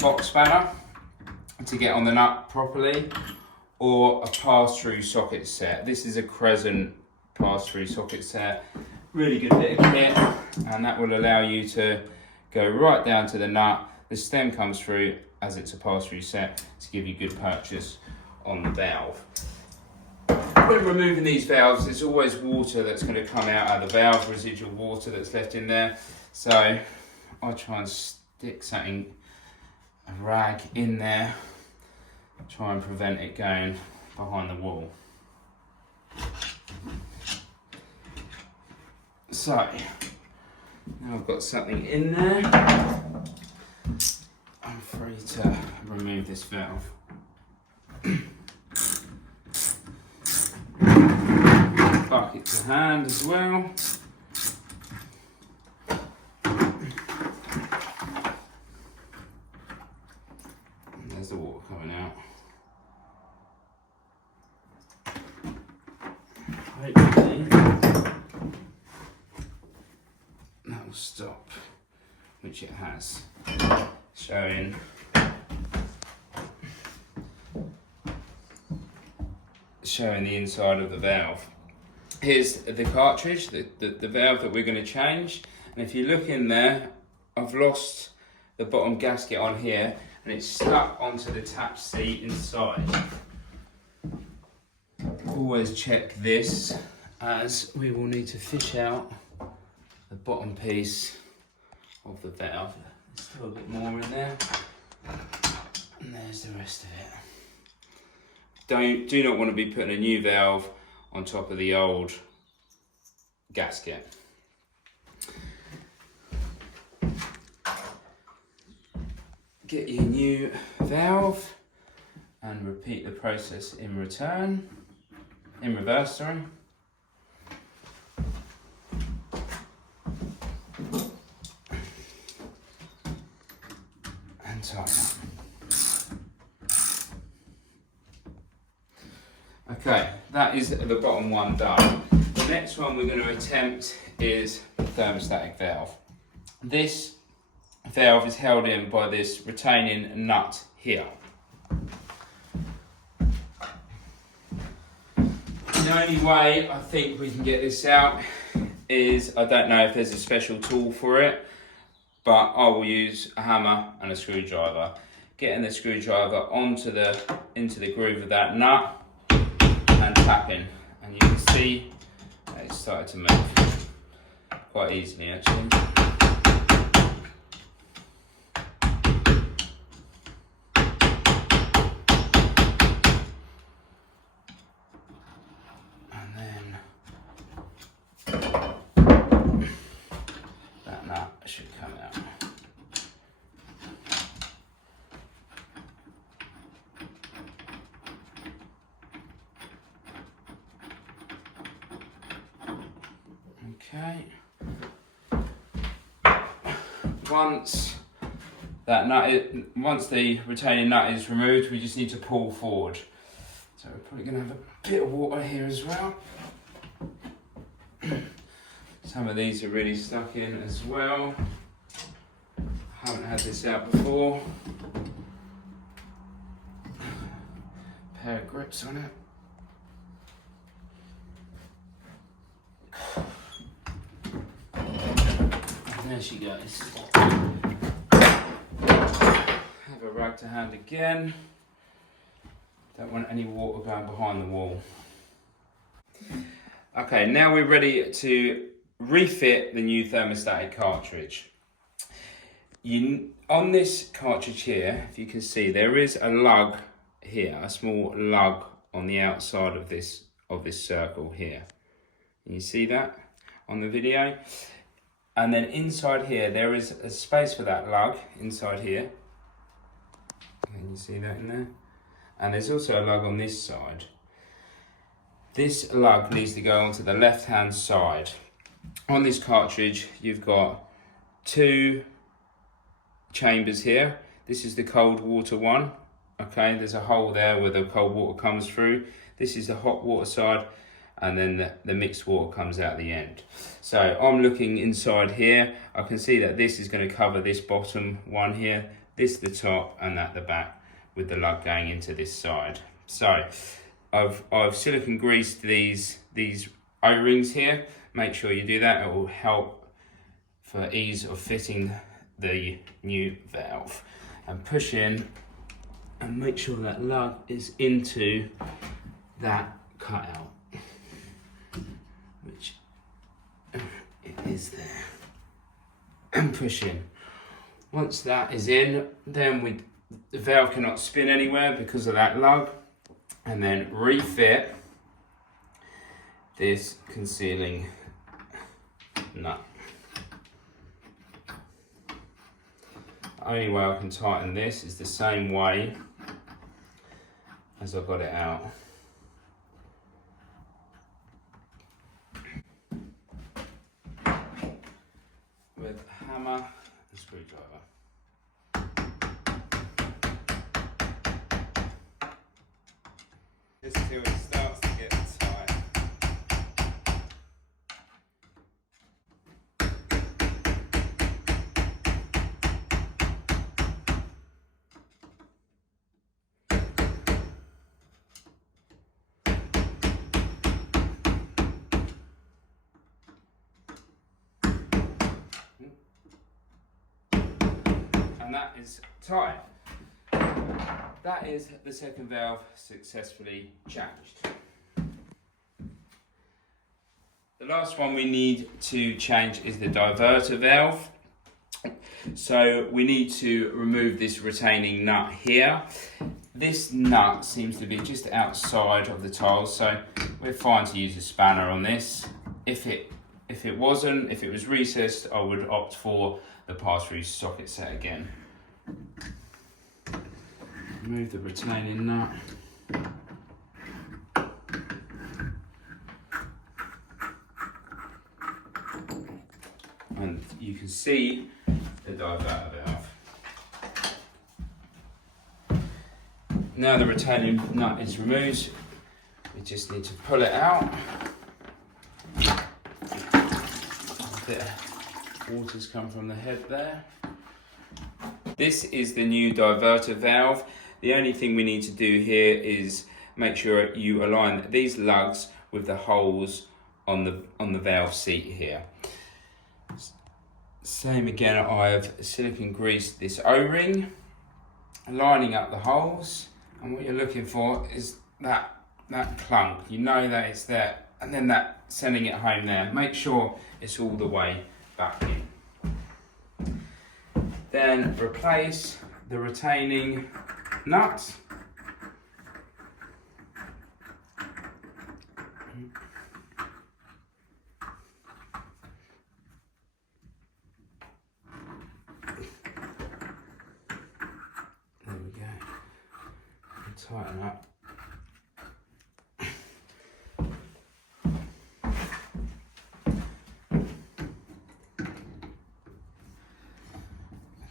box spanner to get on the nut properly, or a pass-through socket set. This is a Crescent pass-through socket set. Really good bit of kit, and that will allow you to go right down to the nut. The stem comes through as it's a pass-through set to give you good purchase on the valve. When removing these valves, there's always water that's going to come out of the valve, residual water that's left in there. So I try and stick something, a rag in there, try and prevent it going behind the wall. So now I've got something in there, I'm free to remove this valve. Bucket to hand as well. And there's the water coming out. Hopefully that will stop, which it has, showing the inside of the valve. Here's the cartridge, the valve that we're going to change, and if you look in there, I've lost the bottom gasket on here and it's stuck onto the tap seat inside. Always check this, as we will need to fish out the bottom piece of the valve. There's still a bit more in there, and there's the rest of it. Do not want to be putting a new valve on top of the old gasket. Get your new valve and repeat the process in reverse, sorry. And tighten up. Okay, that is the bottom one done. The next one we're going to attempt is the thermostatic valve. This valve is held in by this retaining nut here. The only way I think we can get this out is, I don't know if there's a special tool for it, but I will use a hammer and a screwdriver. Getting the screwdriver into the groove of that nut and tapping, and you can see that it's started to move quite easily actually. And then that nut should come out. Okay. Once the retaining nut is removed, we just need to pull forward. So we're probably going to have a bit of water here as well. Some of these are really stuck in as well. Haven't had this out before. Pair of grips on it. There she goes. Have a rag to hand again. Don't want any water going behind the wall. Okay, now we're ready to refit the new thermostatic cartridge. On this cartridge here, if you can see, there is a lug here, a small lug on the outside of this circle here. Can you see that on the video? And then inside here, there is a space for that lug inside here. Can you see that in there? And there's also a lug on this side. This lug needs to go onto the left-hand side. On this cartridge, you've got two chambers here. This is the cold water one. Okay, there's a hole there where the cold water comes through. This is the hot water side, and then the mixed water comes out the end. So I'm looking inside here. I can see that this is going to cover this bottom one here. this the top and that the back, with the lug going into this side. So I've silicone greased these O-rings here. Make sure you do that, it will help for ease of fitting the new valve. And push in and make sure that lug is into that cutout, which it is there, and push in. Once that is in, then the valve cannot spin anywhere because of that lug, and then refit this concealing nut. The only way I can tighten this is the same way as I got it out. With a hammer and screwdriver. Just till it starts to get tight. And that is tight. That is the second valve successfully changed. The last one we need to change is the diverter valve. So we need to remove this retaining nut here. This nut seems to be just outside of the tiles, so we're fine to use a spanner on this. If it was recessed, I would opt for the pass-through socket set again. Remove the retaining nut. And you can see the diverter valve. Now the retaining nut is removed, we just need to pull it out. A bit of water's come from the head there. This is the new diverter valve. The only thing we need to do here is make sure you align these lugs with the holes on the valve seat here. Same again, I've silicone greased this O-ring, lining up the holes, and what you're looking for is that clunk. You know that it's there, and then that sending it home there. Make sure it's all the way back in. Then replace the retaining nut. There we go. And tighten up.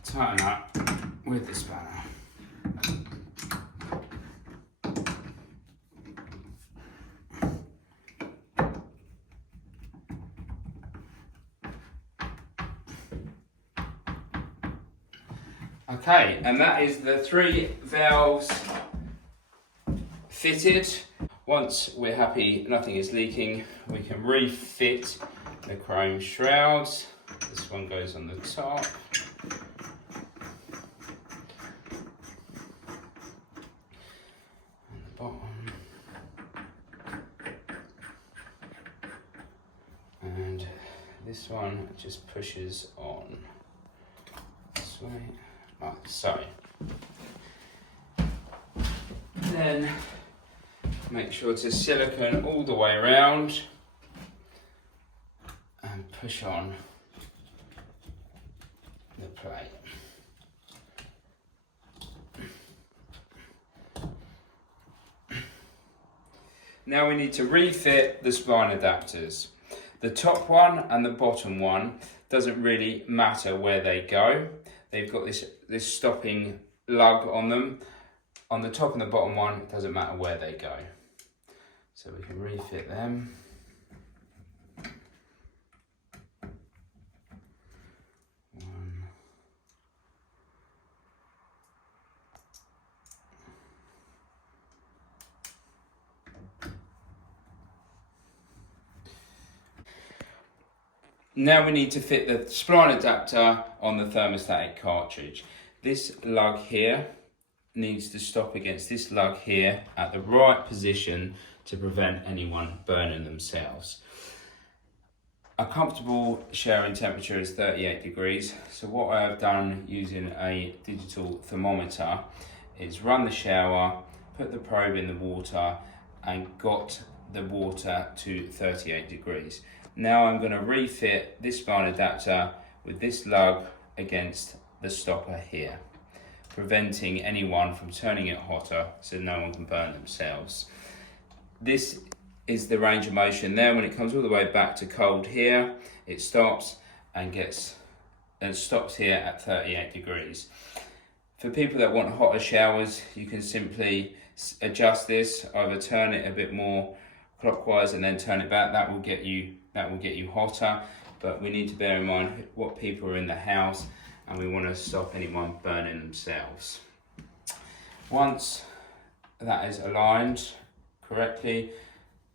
Tighten up with the spanner. Okay, and that is the 3 valves fitted. Once we're happy nothing is leaking, we can refit the chrome shrouds. This one goes on the top. And the bottom. And this one just pushes on this way. Right, so then make sure to silicone all the way around and push on the plate. Now we need to refit the spline adapters. The top one and the bottom one doesn't really matter where they go. They've got this stopping lug on them. On the top and the bottom one, it doesn't matter where they go. So we can refit them. One. Now we need to fit the spline adapter on the thermostatic cartridge. This lug here needs to stop against this lug here at the right position to prevent anyone burning themselves. A comfortable showering temperature is 38 degrees. So what I have done using a digital thermometer is run the shower, put the probe in the water and got the water to 38 degrees. Now I'm going to refit this spline adapter with this lug against the stopper here, preventing anyone from turning it hotter so no one can burn themselves. This is the range of motion there. When it comes all the way back to cold here, it stops and stops here at 38 degrees. For people that want hotter showers, you can simply adjust this, either turn it a bit more clockwise and then turn it back. That will get you hotter, but we need to bear in mind what people are in the house and we want to stop anyone burning themselves. Once that is aligned correctly,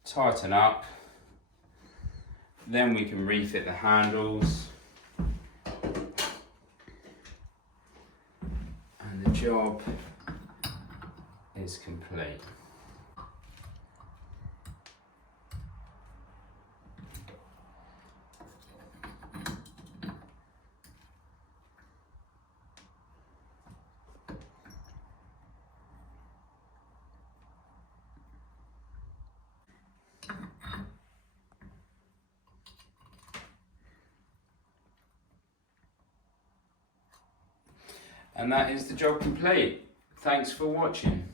tighten up, then we can refit the handles and the job is complete. And that is the job complete. Thanks for watching.